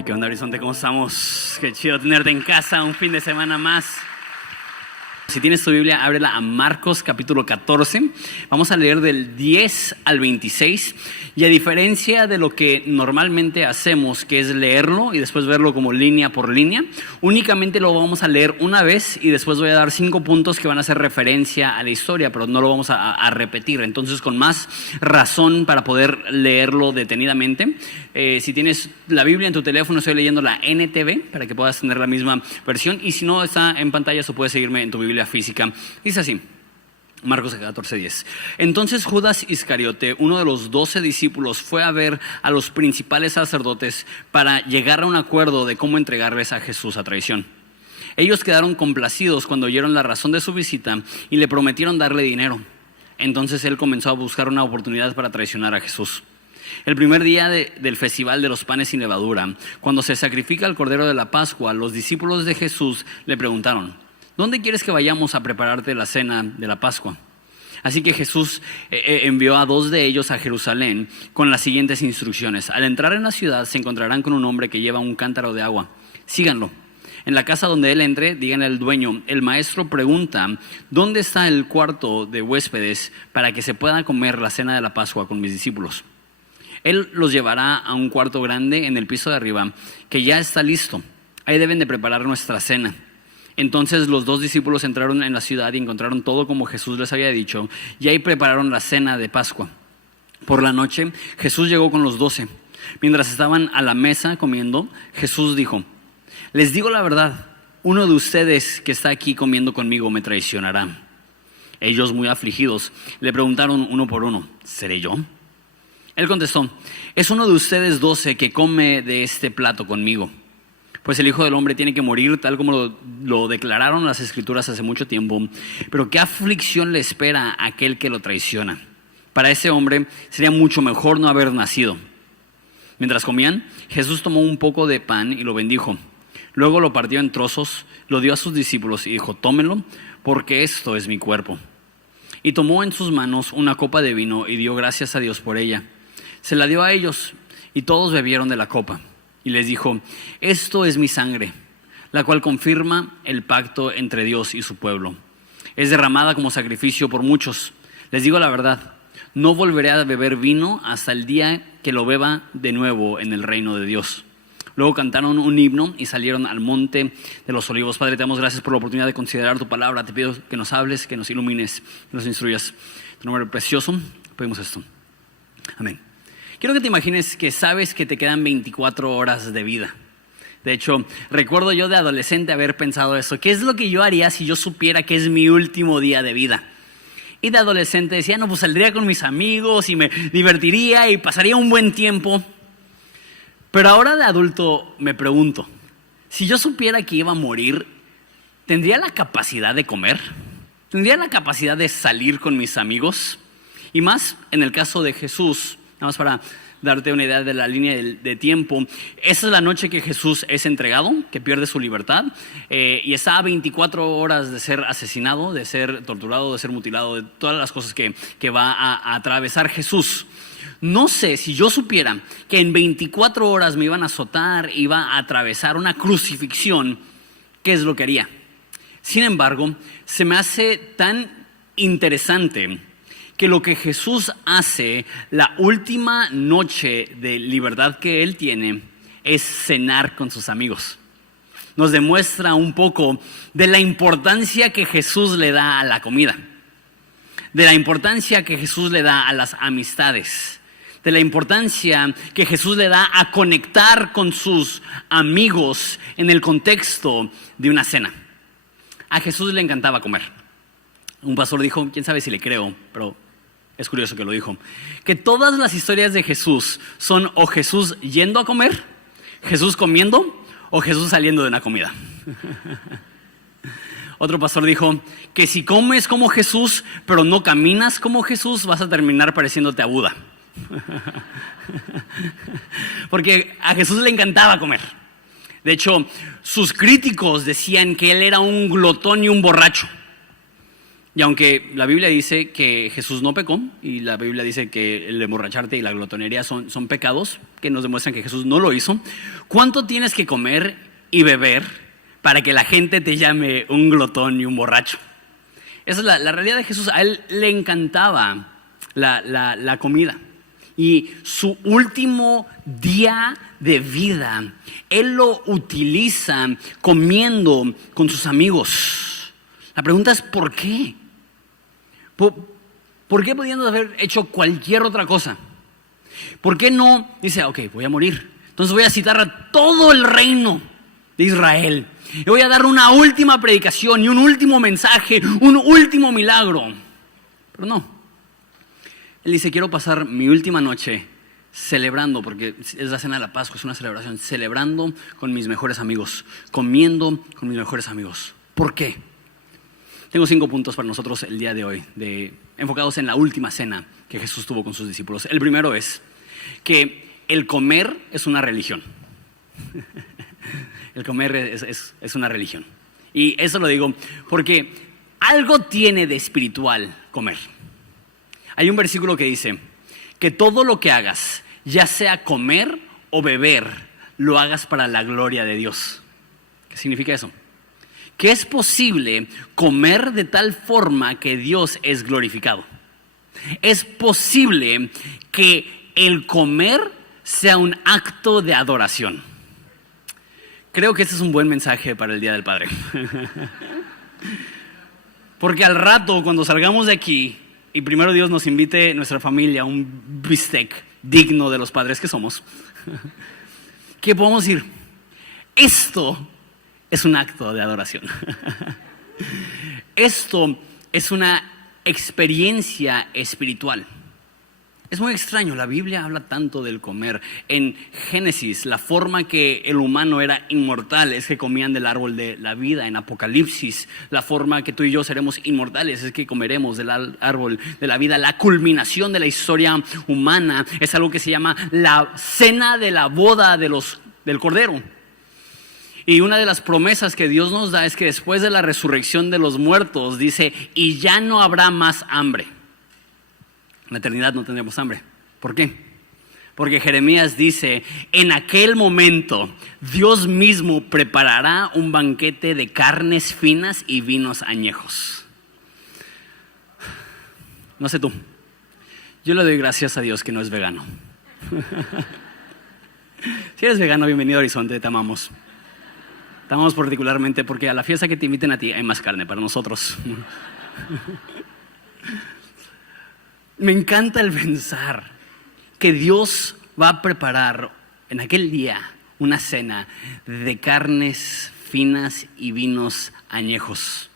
¿Y qué onda, Horizonte? ¿Cómo estamos? Qué chido tenerte en casa un fin de semana más. Si tienes tu Biblia, ábrela a Marcos capítulo 14. Vamos a leer del 10 al 26. Y a diferencia de lo que normalmente hacemos, que es leerlo y después verlo como línea por línea, únicamente lo vamos a leer una vez y después voy a dar 5 puntos que van a hacer referencia a la historia, pero no lo vamos a repetir. Entonces, con más razón para poder leerlo detenidamente. Si tienes la Biblia en tu teléfono, estoy leyendo la NTV para que puedas tener la misma versión. Y si no está en pantalla, o puedes seguirme en tu Biblia física. Dice así, Marcos 14:10. Entonces Judas Iscariote, uno de los 12 discípulos, fue a ver a los principales sacerdotes para llegar a un acuerdo de cómo entregarles a Jesús a traición. Ellos quedaron complacidos cuando oyeron la razón de su visita y le prometieron darle dinero. Entonces él comenzó a buscar una oportunidad para traicionar a Jesús. El primer día del festival de los panes sin levadura, cuando se sacrifica el cordero de la Pascua, los discípulos de Jesús le preguntaron: ¿dónde quieres que vayamos a prepararte la cena de la Pascua? Así que Jesús envió a 2 de ellos a Jerusalén con las siguientes instrucciones: al entrar en la ciudad se encontrarán con un hombre que lleva un cántaro de agua. Síganlo. En la casa donde él entre, díganle al dueño: el maestro pregunta, ¿dónde está el cuarto de huéspedes para que se pueda comer la cena de la Pascua con mis discípulos? Él los llevará a un cuarto grande en el piso de arriba que ya está listo. Ahí deben de preparar nuestra cena. Entonces los 2 discípulos entraron en la ciudad y encontraron todo como Jesús les había dicho, y ahí prepararon la cena de Pascua. Por la noche Jesús llegó con los 12. Mientras estaban a la mesa comiendo, Jesús dijo: les digo la verdad, uno de ustedes que está aquí comiendo conmigo me traicionará. Ellos, muy afligidos, le preguntaron uno por uno: ¿seré yo? Él contestó: es uno de ustedes 12 que come de este plato conmigo. Pues el Hijo del Hombre tiene que morir tal como lo declararon las Escrituras hace mucho tiempo. Pero ¿qué aflicción le espera a aquel que lo traiciona? Para ese hombre sería mucho mejor no haber nacido. Mientras comían, Jesús tomó un poco de pan y lo bendijo. Luego lo partió en trozos, lo dio a sus discípulos y dijo: tómenlo, porque esto es mi cuerpo. Y tomó en sus manos una copa de vino y dio gracias a Dios por ella. Se la dio a ellos y todos bebieron de la copa. Y les dijo: esto es mi sangre, la cual confirma el pacto entre Dios y su pueblo. Es derramada como sacrificio por muchos. Les digo la verdad, no volveré a beber vino hasta el día que lo beba de nuevo en el reino de Dios. Luego cantaron un himno y salieron al monte de los olivos. Padre, te damos gracias por la oportunidad de considerar tu palabra. Te pido que nos hables, que nos ilumines, que nos instruyas. En tu nombre precioso pedimos esto. Amén. Quiero que te imagines que sabes que te quedan 24 horas de vida. De hecho, recuerdo yo de adolescente haber pensado eso. ¿Qué es lo que yo haría si yo supiera que es mi último día de vida? Y de adolescente decía: no, pues saldría con mis amigos y me divertiría y pasaría un buen tiempo. Pero ahora de adulto me pregunto, si yo supiera que iba a morir, ¿tendría la capacidad de comer? ¿Tendría la capacidad de salir con mis amigos? Y más en el caso de Jesús. Nada más para darte una idea de la línea de tiempo. Esa es la noche que Jesús es entregado, que pierde su libertad, y está a 24 horas de ser asesinado, de ser torturado, de ser mutilado, de todas las cosas que va a atravesar Jesús. No sé, si yo supiera que en 24 horas me iban a azotar, iba a atravesar una crucifixión, ¿qué es lo que haría? Sin embargo, se me hace tan interesante que lo que Jesús hace la última noche de libertad que Él tiene es cenar con sus amigos. Nos demuestra un poco de la importancia que Jesús le da a la comida, de la importancia que Jesús le da a las amistades, de la importancia que Jesús le da a conectar con sus amigos en el contexto de una cena. A Jesús le encantaba comer. Un pastor dijo, quién sabe si le creo, pero es curioso que lo dijo, que todas las historias de Jesús son o Jesús yendo a comer, Jesús comiendo o Jesús saliendo de una comida. Otro pastor dijo que si comes como Jesús, pero no caminas como Jesús, vas a terminar pareciéndote a Buda. Porque a Jesús le encantaba comer. De hecho, sus críticos decían que él era un glotón y un borracho. Y aunque la Biblia dice que Jesús no pecó, y la Biblia dice que el emborracharte y la glotonería son pecados que nos demuestran que Jesús no lo hizo, ¿cuánto tienes que comer y beber para que la gente te llame un glotón y un borracho? Esa es la realidad de Jesús. A él le encantaba la comida. Y su último día de vida, él lo utiliza comiendo con sus amigos. La pregunta es ¿por qué? ¿Por qué pudiendo haber hecho cualquier otra cosa? ¿Por qué no dice, ok, voy a morir? Entonces voy a citar a todo el reino de Israel. Y voy a dar una última predicación y un último mensaje, un último milagro. Pero no. Él dice, quiero pasar mi última noche celebrando, porque es la cena de la Pascua, es una celebración, celebrando con mis mejores amigos, comiendo con mis mejores amigos. ¿Por qué? Tengo 5 puntos para nosotros el día de hoy, enfocados en la última cena que Jesús tuvo con sus discípulos. El primero es que el comer es una religión. El comer es una religión. Y eso lo digo porque algo tiene de espiritual comer. Hay un versículo que dice que todo lo que hagas, ya sea comer o beber, lo hagas para la gloria de Dios. ¿Qué significa eso? Que es posible comer de tal forma que Dios es glorificado. Es posible que el comer sea un acto de adoración. Creo que este es un buen mensaje para el Día del Padre. Porque al rato, cuando salgamos de aquí, y primero Dios nos invite nuestra familia a un bistec digno de los padres que somos, ¿qué podemos decir? Esto es un acto de adoración. Esto es una experiencia espiritual. Es muy extraño, la Biblia habla tanto del comer. En Génesis, la forma que el humano era inmortal es que comían del árbol de la vida. En Apocalipsis, la forma que tú y yo seremos inmortales es que comeremos del árbol de la vida. La culminación de la historia humana es algo que se llama la cena de la boda del Cordero. Y una de las promesas que Dios nos da es que después de la resurrección de los muertos, dice, y ya no habrá más hambre. En la eternidad no tendremos hambre. ¿Por qué? Porque Jeremías dice, en aquel momento Dios mismo preparará un banquete de carnes finas y vinos añejos. No sé tú, yo le doy gracias a Dios que no es vegano. Si eres vegano, bienvenido a Horizonte, te amamos. Te amamos particularmente porque a la fiesta que te inviten a ti hay más carne para nosotros. Me encanta el pensar que Dios va a preparar en aquel día una cena de carnes finas y vinos añejos.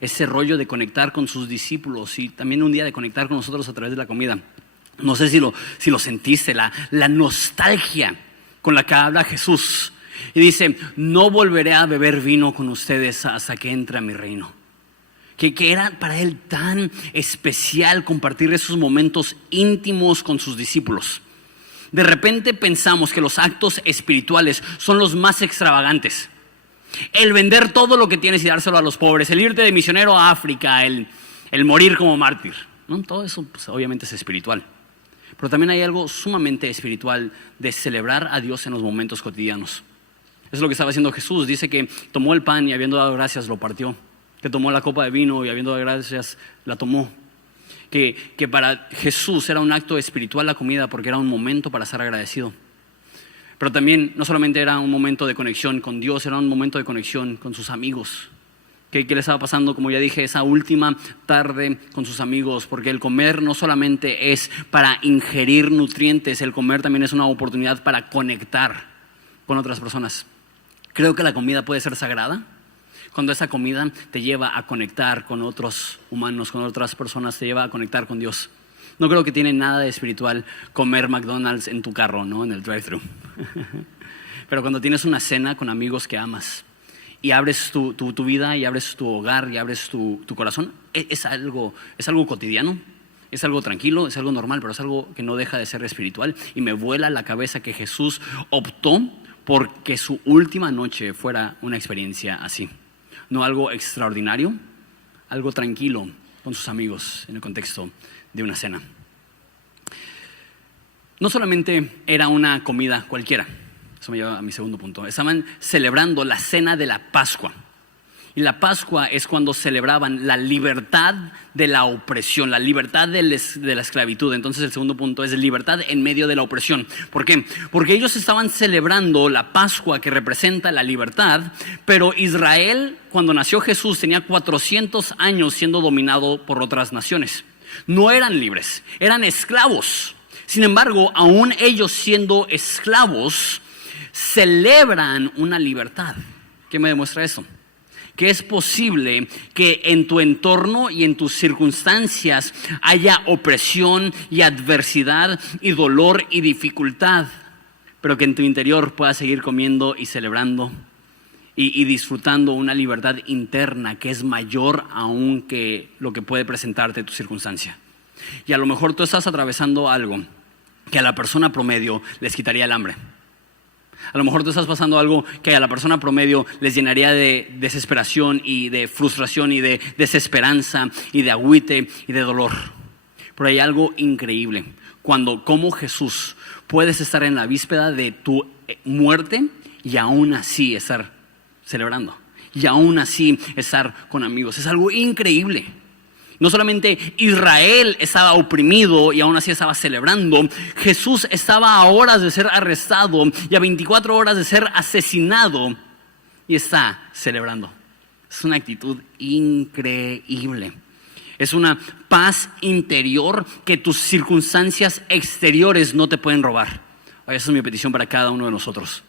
Ese rollo de conectar con sus discípulos y también un día de conectar con nosotros a través de la comida. No sé si lo sentiste, la nostalgia con la que habla Jesús. Y dice, no volveré a beber vino con ustedes hasta que entre a mi reino. Que era para él tan especial compartir esos momentos íntimos con sus discípulos. De repente pensamos que los actos espirituales son los más extravagantes. El vender todo lo que tienes y dárselo a los pobres, el irte de misionero a África, el morir como mártir, ¿no? Todo eso pues, obviamente es espiritual. Pero también hay algo sumamente espiritual de celebrar a Dios en los momentos cotidianos. Eso es lo que estaba haciendo Jesús. Dice que tomó el pan y habiendo dado gracias lo partió. Que tomó la copa de vino y habiendo dado gracias la tomó. Que para Jesús era un acto espiritual la comida porque era un momento para ser agradecido. Pero también no solamente era un momento de conexión con Dios, era un momento de conexión con sus amigos. ¿Qué le estaba pasando? Como ya dije, esa última tarde con sus amigos, porque el comer no solamente es para ingerir nutrientes, el comer también es una oportunidad para conectar con otras personas. Creo que la comida puede ser sagrada cuando esa comida te lleva a conectar con otros humanos, con otras personas, te lleva a conectar con Dios. No creo que tiene nada de espiritual comer McDonald's en tu carro, ¿no? En el drive-thru. Pero cuando tienes una cena con amigos que amas y abres tu vida y abres tu hogar y abres tu corazón, es algo cotidiano, es algo tranquilo, es algo normal, pero es algo que no deja de ser espiritual. Y me vuela la cabeza que Jesús optó porque su última noche fuera una experiencia así. No algo extraordinario, algo tranquilo, con sus amigos en el contexto de una cena. No solamente era una comida cualquiera, eso me lleva a mi segundo punto. Estaban celebrando la cena de la Pascua. Y la Pascua es cuando celebraban la libertad de la opresión, la libertad de la esclavitud. Entonces el segundo punto es libertad en medio de la opresión. ¿Por qué? Porque ellos estaban celebrando la Pascua que representa la libertad, pero Israel, cuando nació Jesús, tenía 400 años siendo dominado por otras naciones. No eran libres, eran esclavos. Sin embargo, aún ellos siendo esclavos, celebran una libertad. ¿Qué me demuestra eso? Que es posible que en tu entorno y en tus circunstancias haya opresión y adversidad y dolor y dificultad, pero que en tu interior puedas seguir comiendo y celebrando y disfrutando una libertad interna que es mayor aún que lo que puede presentarte tu circunstancia. Y a lo mejor tú estás atravesando algo que a la persona promedio les quitaría el hambre. A lo mejor tú estás pasando algo que a la persona promedio les llenaría de desesperación y de frustración y de desesperanza y de agüite y de dolor. Pero hay algo increíble. Cuando como Jesús puedes estar en la víspera de tu muerte y aún así estar celebrando. Y aún así estar con amigos. Es algo increíble. No solamente Israel estaba oprimido y aún así estaba celebrando, Jesús estaba a horas de ser arrestado y a 24 horas de ser asesinado y está celebrando. Es una actitud increíble. Es una paz interior que tus circunstancias exteriores no te pueden robar. Esa es mi petición para cada uno de nosotros.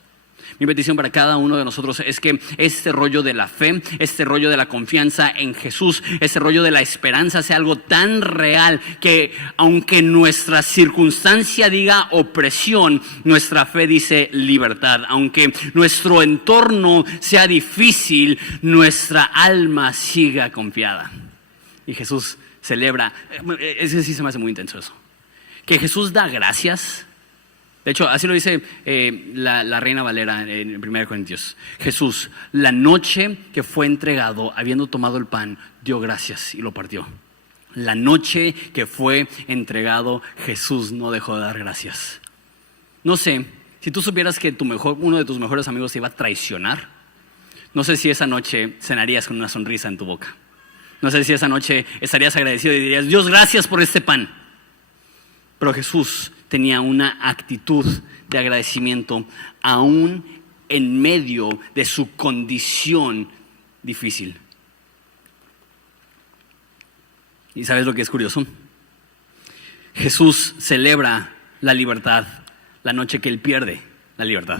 Mi petición para cada uno de nosotros es que este rollo de la fe, este rollo de la confianza en Jesús, este rollo de la esperanza sea algo tan real que aunque nuestra circunstancia diga opresión, nuestra fe dice libertad. Aunque nuestro entorno sea difícil, nuestra alma siga confiada. Y Jesús celebra, ese sí se me hace muy intenso eso, que Jesús da gracias. De hecho, así lo dice la Reina Valera en 1 Corintios. Jesús, la noche que fue entregado, habiendo tomado el pan, dio gracias y lo partió. La noche que fue entregado, Jesús no dejó de dar gracias. No sé, si tú supieras que uno de tus mejores amigos te iba a traicionar, no sé si esa noche cenarías con una sonrisa en tu boca. No sé si esa noche estarías agradecido y dirías, Dios, gracias por este pan. Pero Jesús tenía una actitud de agradecimiento aún en medio de su condición difícil. ¿Y sabes lo que es curioso? Jesús celebra la libertad la noche que Él pierde la libertad.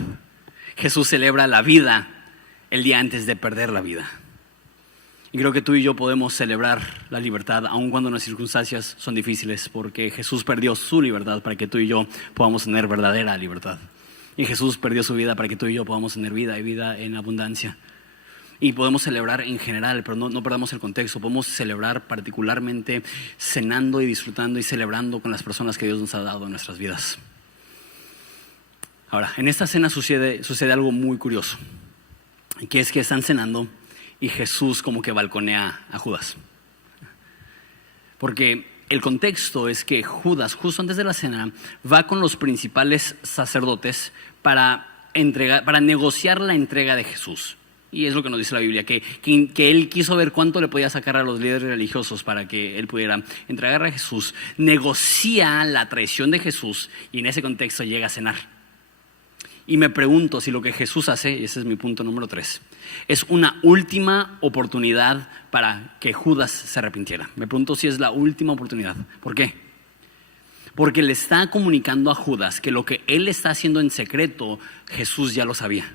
Jesús celebra la vida el día antes de perder la vida. Y creo que tú y yo podemos celebrar la libertad aun cuando las circunstancias son difíciles, porque Jesús perdió su libertad para que tú y yo podamos tener verdadera libertad. Y Jesús perdió su vida para que tú y yo podamos tener vida y vida en abundancia. Y podemos celebrar en general, pero no perdamos el contexto. Podemos celebrar particularmente cenando y disfrutando y celebrando con las personas que Dios nos ha dado en nuestras vidas. Ahora, en esta cena sucede algo muy curioso, que es que están cenando y Jesús como que balconea a Judas. Porque el contexto es que Judas, justo antes de la cena, va con los principales sacerdotes para negociar la entrega de Jesús. Y es lo que nos dice la Biblia, que él quiso ver cuánto le podía sacar a los líderes religiosos para que él pudiera entregar a Jesús. Negocia la traición de Jesús y en ese contexto llega a cenar. Y me pregunto si lo que Jesús hace, y ese es mi punto número 3, es una última oportunidad para que Judas se arrepintiera. Me pregunto si es la última oportunidad. ¿Por qué? Porque le está comunicando a Judas que lo que él está haciendo en secreto, Jesús ya lo sabía.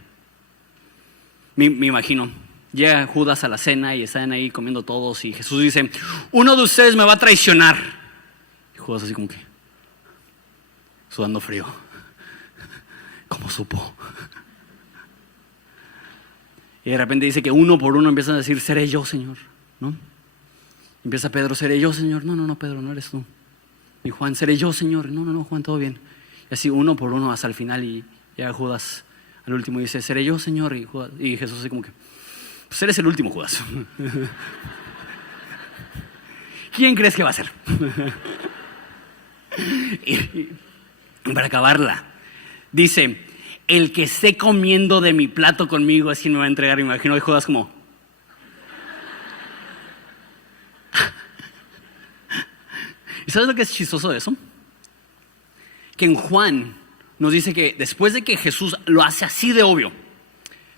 Me imagino, llega Judas a la cena y están ahí comiendo todos y Jesús dice, uno de ustedes me va a traicionar. Y Judas así como que, sudando frío. ¿Cómo supo? Y de repente dice que uno por uno empiezan a decir, seré yo, Señor, ¿no? Empieza Pedro, seré yo, Señor. No, Pedro, no eres tú. Y Juan, seré yo, Señor. No, Juan, todo bien. Y así uno por uno hasta el final y llega Judas al último y dice, seré yo, Señor. Y Jesús así como que, pues eres el último, Judas. ¿Quién crees que va a ser? y para acabarla, dice, el que esté comiendo de mi plato conmigo, así me va a entregar. Me imagino a Judas como... ¿Y sabes lo que es chistoso de eso? Que en Juan nos dice que después de que Jesús lo hace así de obvio,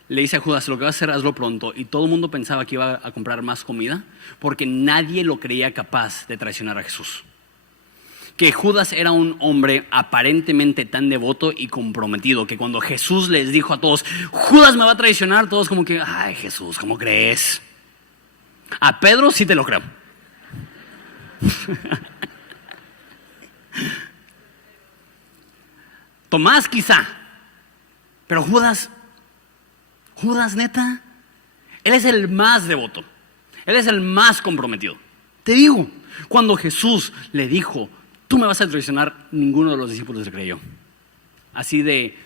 le dice a Judas, lo que vas a hacer, hazlo pronto. Y todo el mundo pensaba que iba a comprar más comida porque nadie lo creía capaz de traicionar a Jesús. Que Judas era un hombre aparentemente tan devoto y comprometido que cuando Jesús les dijo a todos, Judas me va a traicionar, todos como que, ay Jesús, ¿cómo crees? A Pedro sí te lo creo. Tomás quizá, pero Judas neta, él es el más devoto, él es el más comprometido. Te digo, cuando Jesús le dijo, tú me vas a traicionar, ninguno de los discípulos le creyó. Así de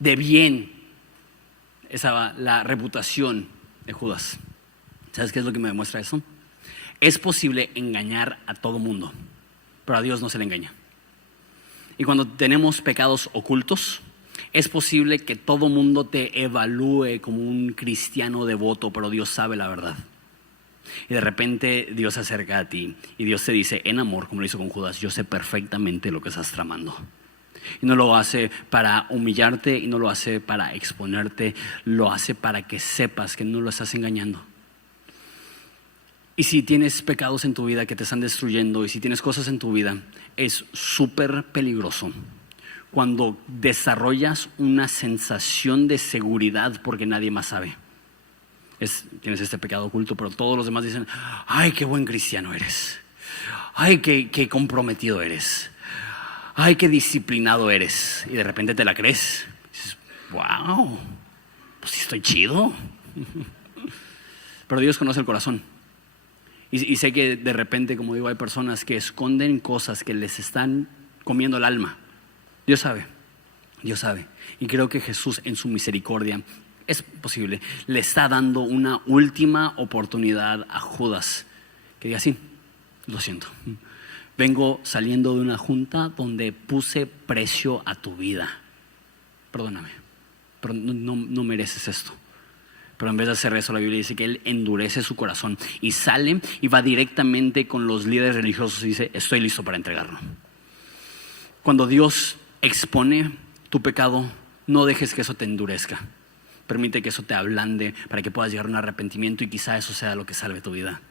bien esa la reputación de Judas. ¿Sabes qué es lo que me demuestra eso? Es posible engañar a todo mundo, pero a Dios no se le engaña. Y cuando tenemos pecados ocultos, es posible que todo mundo te evalúe como un cristiano devoto, pero Dios sabe la verdad. Y de repente Dios se acerca a ti y Dios te dice en amor, como lo hizo con Judas, yo sé perfectamente lo que estás tramando. Y no lo hace para humillarte y no lo hace para exponerte, lo hace para que sepas que no lo estás engañando. Y si tienes pecados en tu vida que te están destruyendo y si tienes cosas en tu vida, es súper peligroso cuando desarrollas una sensación de seguridad porque nadie más sabe. Tienes este pecado oculto, pero todos los demás dicen, ay, qué buen cristiano eres. Ay, qué comprometido eres. Ay, qué disciplinado eres. Y de repente te la crees. Y dices, wow, pues sí estoy chido. Pero Dios conoce el corazón. Y sé que de repente, como digo, hay personas que esconden cosas que les están comiendo el alma. Dios sabe. Y creo que Jesús en su misericordia, es posible, le está dando una última oportunidad a Judas. Que diga así, lo siento. Vengo saliendo de una junta donde puse precio a tu vida. Perdóname, pero no mereces esto. Pero en vez de hacer eso, la Biblia dice que él endurece su corazón y sale y va directamente con los líderes religiosos y dice, estoy listo para entregarlo. Cuando Dios expone tu pecado, no dejes que eso te endurezca. Permite que eso te ablande para que puedas llegar a un arrepentimiento y quizá eso sea lo que salve tu vida.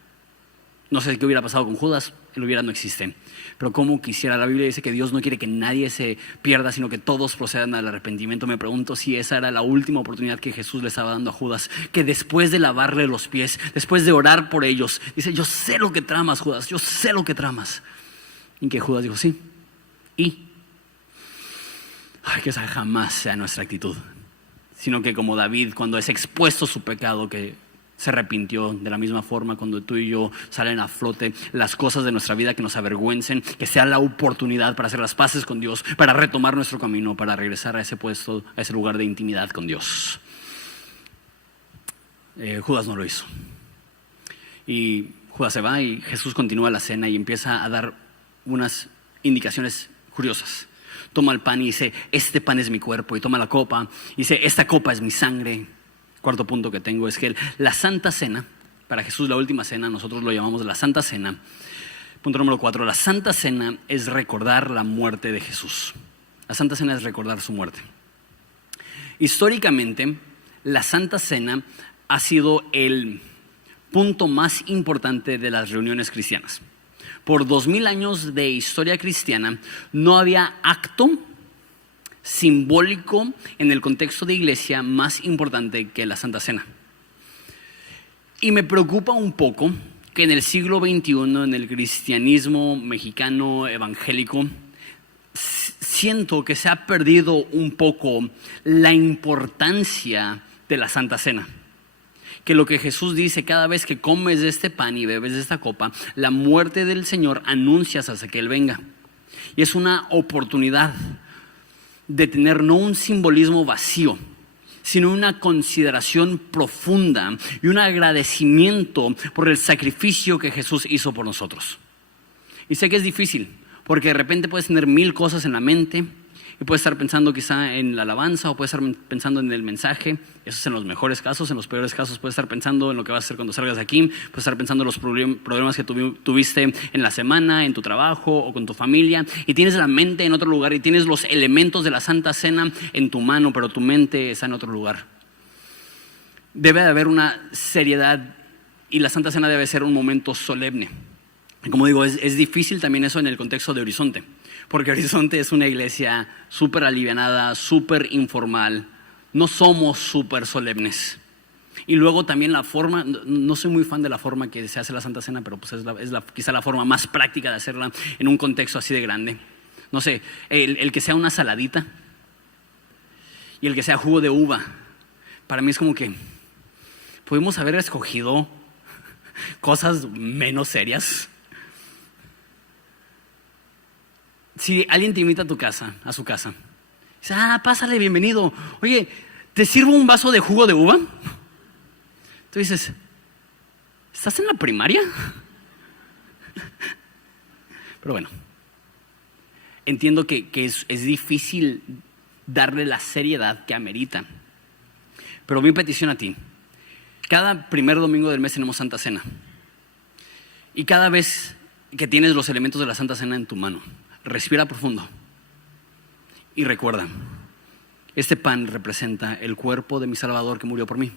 No sé qué hubiera pasado con Judas, el hubiera no existe. Pero como quisiera, la Biblia dice que Dios no quiere que nadie se pierda, sino que todos procedan al arrepentimiento. Me pregunto si esa era la última oportunidad que Jesús le estaba dando a Judas, que después de lavarle los pies, después de orar por ellos, dice, yo sé lo que tramas, Judas, yo sé lo que tramas. Y que Judas dijo, sí, que esa jamás sea nuestra actitud, sino que como David, cuando es expuesto su pecado, que se arrepintió. De la misma forma, cuando tú y yo salen a flote las cosas de nuestra vida que nos avergüencen, que sea la oportunidad para hacer las paces con Dios, para retomar nuestro camino, para regresar a ese puesto, a ese lugar de intimidad con Dios. Judas no lo hizo. Y Judas se va y Jesús continúa la cena y empieza a dar unas indicaciones curiosas. Toma el pan y dice, este pan es mi cuerpo. Y toma la copa y dice, esta copa es mi sangre. Cuarto punto que tengo es que la Santa Cena, para Jesús la última cena, nosotros lo llamamos la Santa Cena. Punto número 4, la Santa Cena es recordar la muerte de Jesús. La Santa Cena es recordar su muerte. Históricamente, la Santa Cena ha sido el punto más importante de las reuniones cristianas. Por 2000 años de historia cristiana, no había acto simbólico en el contexto de iglesia más importante que la Santa Cena. Y me preocupa un poco que en el siglo XXI, en el cristianismo mexicano evangélico, siento que se ha perdido un poco la importancia de la Santa Cena. Que lo que Jesús dice, cada vez que comes de este pan y bebes de esta copa, la muerte del Señor anuncias hasta que Él venga. Y es una oportunidad de tener no un simbolismo vacío, sino una consideración profunda y un agradecimiento por el sacrificio que Jesús hizo por nosotros. Y sé que es difícil, porque de repente puedes tener 1000 cosas en la mente y puedes estar pensando quizá en la alabanza o puedes estar pensando en el mensaje. Eso es en los mejores casos. En los peores casos puedes estar pensando en lo que vas a hacer cuando salgas de aquí. Puedes estar pensando en los problemas que tuviste en la semana, en tu trabajo o con tu familia. Y tienes la mente en otro lugar y tienes los elementos de la Santa Cena en tu mano, pero tu mente está en otro lugar. Debe de haber una seriedad y la Santa Cena debe ser un momento solemne. Y como digo, es difícil también eso en el contexto de Horizonte. Porque Horizonte es una iglesia súper alivianada, súper informal. No somos súper solemnes. Y luego también la forma, no soy muy fan de la forma que se hace la Santa Cena, pero pues quizá la forma más práctica de hacerla en un contexto así de grande. No sé, el que sea una saladita y el que sea jugo de uva. Para mí es como que pudimos haber escogido cosas menos serias. Si alguien te invita a su casa, dice, pásale, bienvenido. Oye, ¿te sirvo un vaso de jugo de uva? Tú dices, ¿estás en la primaria? Pero bueno, entiendo que es difícil darle la seriedad que amerita. Pero mi petición a ti, cada primer domingo del mes tenemos Santa Cena. Y cada vez que tienes los elementos de la Santa Cena en tu mano, respira profundo y recuerda, este pan representa el cuerpo de mi Salvador que murió por mí.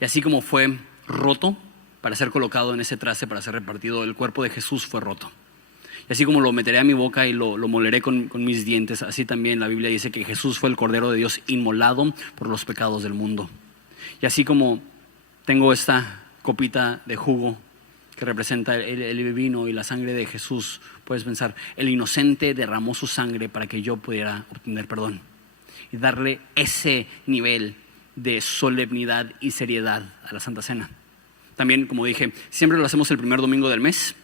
Y así como fue roto para ser colocado en ese traste, para ser repartido, el cuerpo de Jesús fue roto. Y así como lo meteré a mi boca y lo moleré con mis dientes, así también la Biblia dice que Jesús fue el Cordero de Dios inmolado por los pecados del mundo. Y así como tengo esta copita de jugo que representa el vino y la sangre de Jesús, puedes pensar, el inocente derramó su sangre para que yo pudiera obtener perdón. Y darle ese nivel de solemnidad y seriedad a la Santa Cena. También, como dije, siempre lo hacemos el primer domingo del mes.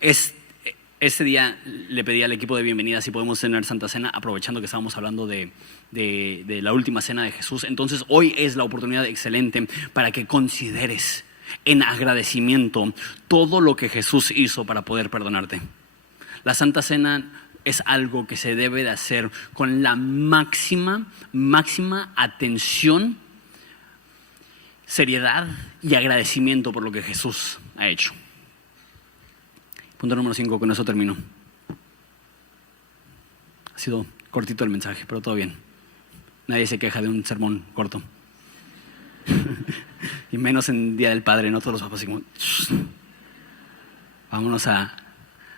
Este día le pedí al equipo de bienvenida si podemos tener Santa Cena, aprovechando que estábamos hablando de la última cena de Jesús. Entonces hoy es la oportunidad excelente para que consideres en agradecimiento todo lo que Jesús hizo para poder perdonarte. La Santa Cena es algo que se debe de hacer con la máxima atención, seriedad y agradecimiento por lo que Jesús ha hecho. Punto número 5, con eso termino. Ha sido cortito el mensaje, pero todo bien. Nadie se queja de un sermón corto. Y menos en Día del Padre, ¿no? Todos los papás así como, vámonos a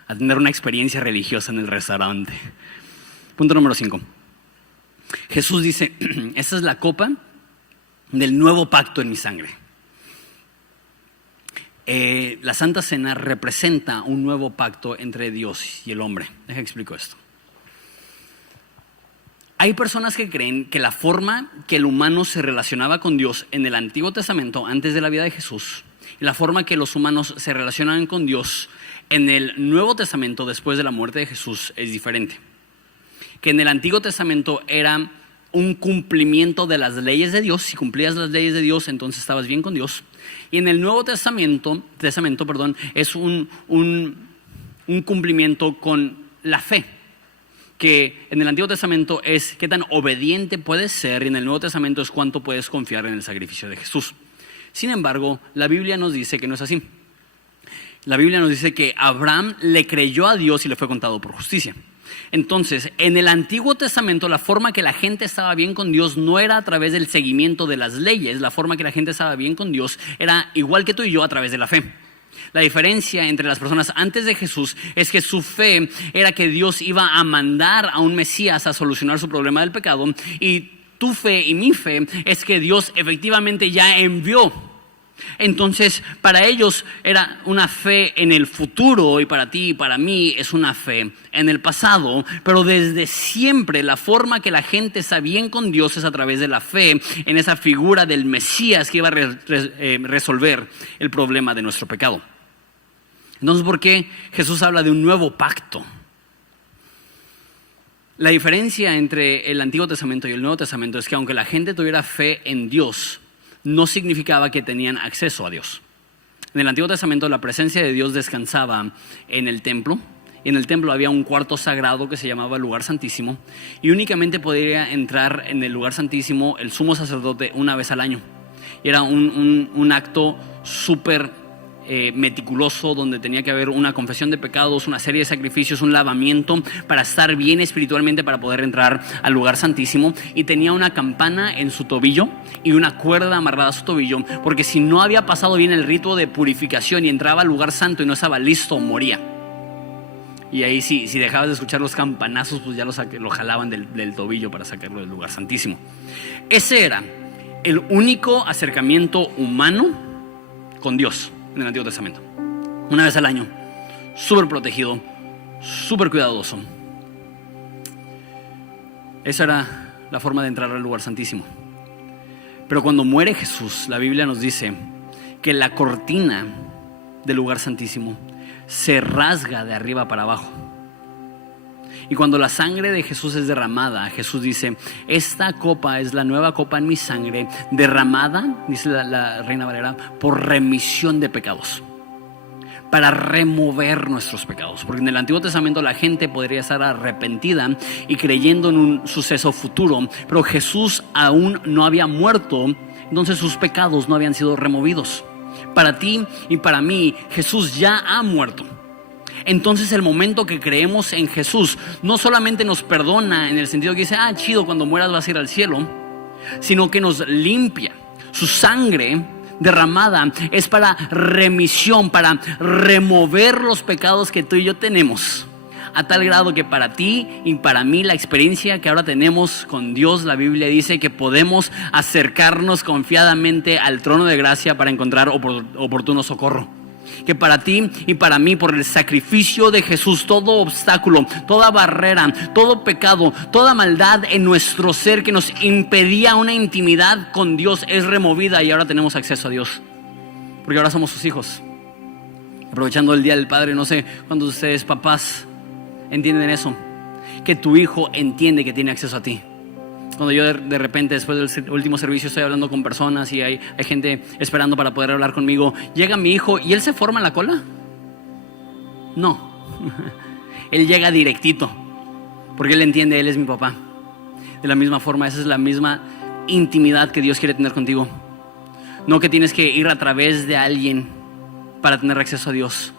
tener una experiencia religiosa en el restaurante. Punto número 5. Jesús dice, esta es la copa del nuevo pacto en mi sangre. La Santa Cena representa un nuevo pacto entre Dios y el hombre. Déjame explico esto. Hay personas que creen que la forma que el humano se relacionaba con Dios en el Antiguo Testamento, antes de la vida de Jesús, y la forma que los humanos se relacionan con Dios en el Nuevo Testamento, después de la muerte de Jesús, es diferente. Que en el Antiguo Testamento era un cumplimiento de las leyes de Dios. Si cumplías las leyes de Dios, entonces estabas bien con Dios. Y en el Nuevo Testamento es un cumplimiento con la fe. Que en el Antiguo Testamento es qué tan obediente puedes ser, y en el Nuevo Testamento es cuánto puedes confiar en el sacrificio de Jesús. Sin embargo, la Biblia nos dice que no es así. La Biblia nos dice que Abraham le creyó a Dios y le fue contado por justicia. Entonces, en el Antiguo Testamento, la forma que la gente estaba bien con Dios no era a través del seguimiento de las leyes. La forma que la gente estaba bien con Dios era igual que tú y yo, a través de la fe. La diferencia entre las personas antes de Jesús es que su fe era que Dios iba a mandar a un Mesías a solucionar su problema del pecado, y tu fe y mi fe es que Dios efectivamente ya envió. Entonces, para ellos era una fe en el futuro, y para ti y para mí es una fe en el pasado. Pero desde siempre la forma que la gente está bien con Dios es a través de la fe en esa figura del Mesías que iba a resolver el problema de nuestro pecado. Entonces, ¿por qué Jesús habla de un nuevo pacto? La diferencia entre el Antiguo Testamento y el Nuevo Testamento es que aunque la gente tuviera fe en Dios, no significaba que tenían acceso a Dios. En el Antiguo Testamento la presencia de Dios descansaba en el templo. Y en el templo había un cuarto sagrado que se llamaba el lugar santísimo, y únicamente podría entrar en el lugar santísimo el sumo sacerdote una vez al año. Y era un acto súper meticuloso, donde tenía que haber una confesión de pecados, una serie de sacrificios, un lavamiento para estar bien espiritualmente para poder entrar al lugar santísimo. Y tenía una campana en su tobillo y una cuerda amarrada a su tobillo, porque si no había pasado bien el rito de purificación y entraba al lugar santo y no estaba listo, moría. Y ahí si dejabas de escuchar los campanazos, pues ya lo jalaban del tobillo para sacarlo del lugar santísimo. Ese era el único acercamiento humano con Dios en el Antiguo Testamento. Una vez al año, súper protegido, súper cuidadoso. Esa era la forma de entrar al lugar santísimo. Pero cuando muere Jesús, la Biblia nos dice que la cortina del lugar santísimo se rasga de arriba para abajo. Y cuando la sangre de Jesús es derramada, Jesús dice: esta copa es la nueva copa en mi sangre, derramada, dice la Reina Valera, por remisión de pecados, para remover nuestros pecados. Porque en el Antiguo Testamento la gente podría estar arrepentida y creyendo en un suceso futuro, pero Jesús aún no había muerto, entonces sus pecados no habían sido removidos. Para ti y para mí, Jesús ya ha muerto. Entonces el momento que creemos en Jesús, no solamente nos perdona en el sentido que dice: chido, cuando mueras vas a ir al cielo, sino que nos limpia. Su sangre derramada es para remisión, para remover los pecados que tú y yo tenemos, a tal grado que para ti y para mí la experiencia que ahora tenemos con Dios, la Biblia dice que podemos acercarnos confiadamente al trono de gracia para encontrar oportuno socorro. Que para ti y para mí, por el sacrificio de Jesús, todo obstáculo, toda barrera, todo pecado, toda maldad en nuestro ser que nos impedía una intimidad con Dios es removida, y ahora tenemos acceso a Dios, porque ahora somos sus hijos. Aprovechando el Día del Padre, no sé cuántos de ustedes papás entienden eso, que tu hijo entiende que tiene acceso a ti. Cuando yo de repente, después del último servicio, estoy hablando con personas y hay gente esperando para poder hablar conmigo, llega mi hijo y él se forma en la cola. No, él llega directito, porque él entiende: él es mi papá. De la misma forma, esa es la misma intimidad que Dios quiere tener contigo. No que tienes que ir a través de alguien para tener acceso a Dios,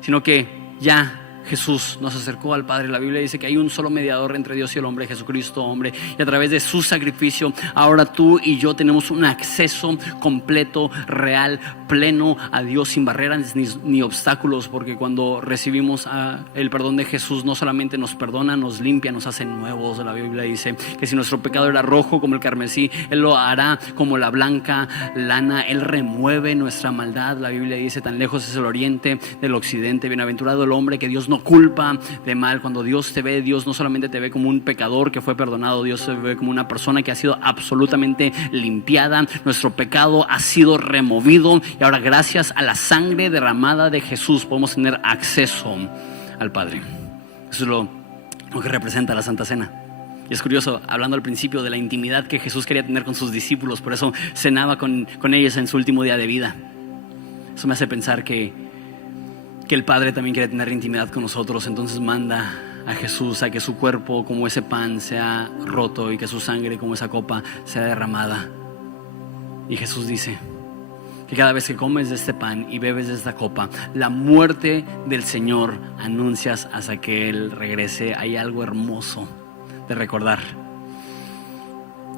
sino que ya Jesús nos acercó al Padre. La Biblia dice que hay un solo mediador entre Dios y el hombre, Jesucristo hombre, y a través de su sacrificio ahora tú y yo tenemos un acceso completo, real, pleno a Dios, sin barreras ni obstáculos, porque cuando recibimos el perdón de Jesús, no solamente nos perdona, nos limpia, nos hace nuevos. La Biblia dice que si nuestro pecado era rojo como el carmesí, Él lo hará como la blanca lana. Él remueve nuestra maldad. La Biblia dice: tan lejos es el oriente del occidente. Bienaventurado el hombre que Dios no culpa de mal. Cuando Dios te ve, Dios no solamente te ve como un pecador que fue perdonado, Dios te ve como una persona que ha sido absolutamente limpiada. Nuestro pecado ha sido removido, y ahora, gracias a la sangre derramada de Jesús, podemos tener acceso al Padre. Eso es lo que representa la Santa Cena. Y es curioso, hablando al principio de la intimidad que Jesús quería tener con sus discípulos, por eso cenaba con ellos en su último día de vida. Eso me hace pensar que el Padre también quiere tener intimidad con nosotros. Entonces manda a Jesús a que su cuerpo, como ese pan, sea roto, y que su sangre, como esa copa, sea derramada. Y Jesús dice que cada vez que comes de este pan y bebes de esta copa, la muerte del Señor anuncias hasta que Él regrese. Hay algo hermoso de recordar,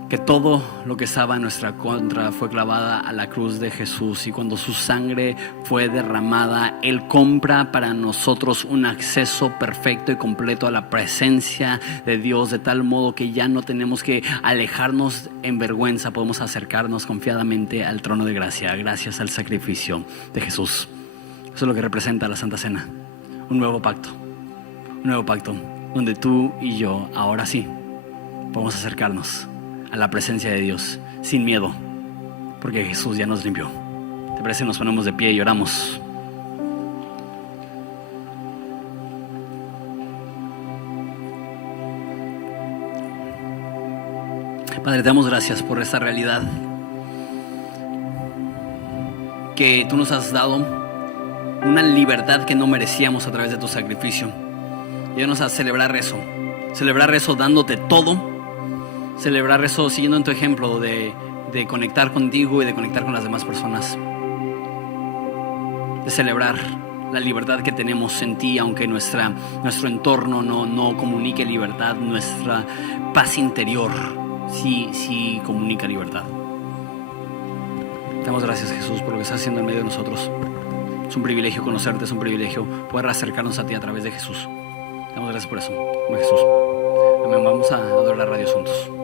que todo lo que estaba en nuestra contra fue clavada a la cruz de Jesús, y cuando su sangre fue derramada, Él compra para nosotros un acceso perfecto y completo a la presencia de Dios, de tal modo que ya no tenemos que alejarnos en vergüenza, podemos acercarnos confiadamente al trono de gracia, gracias al sacrificio de Jesús. Eso es lo que representa la Santa Cena, un nuevo pacto donde tú y yo ahora sí podemos acercarnos a la presencia de Dios sin miedo, porque Jesús ya nos limpió. ¿Te parece? Nos ponemos de pie y oramos. Padre, te damos gracias por esta realidad que tú nos has dado, una libertad que no merecíamos a través de tu sacrificio. Ayúdanos a celebrar eso dándote todo, celebrar eso siguiendo en tu ejemplo de conectar contigo y de conectar con las demás personas, de celebrar la libertad que tenemos en ti, aunque nuestro entorno no comunique libertad. Nuestra paz interior sí comunica libertad. Te damos gracias, Jesús, por lo que estás haciendo en medio de nosotros. Es un privilegio conocerte, es un privilegio poder acercarnos a ti a través de Jesús. Te damos gracias por eso. Amén, Jesús. Amén. Vamos a adorar a Dios juntos.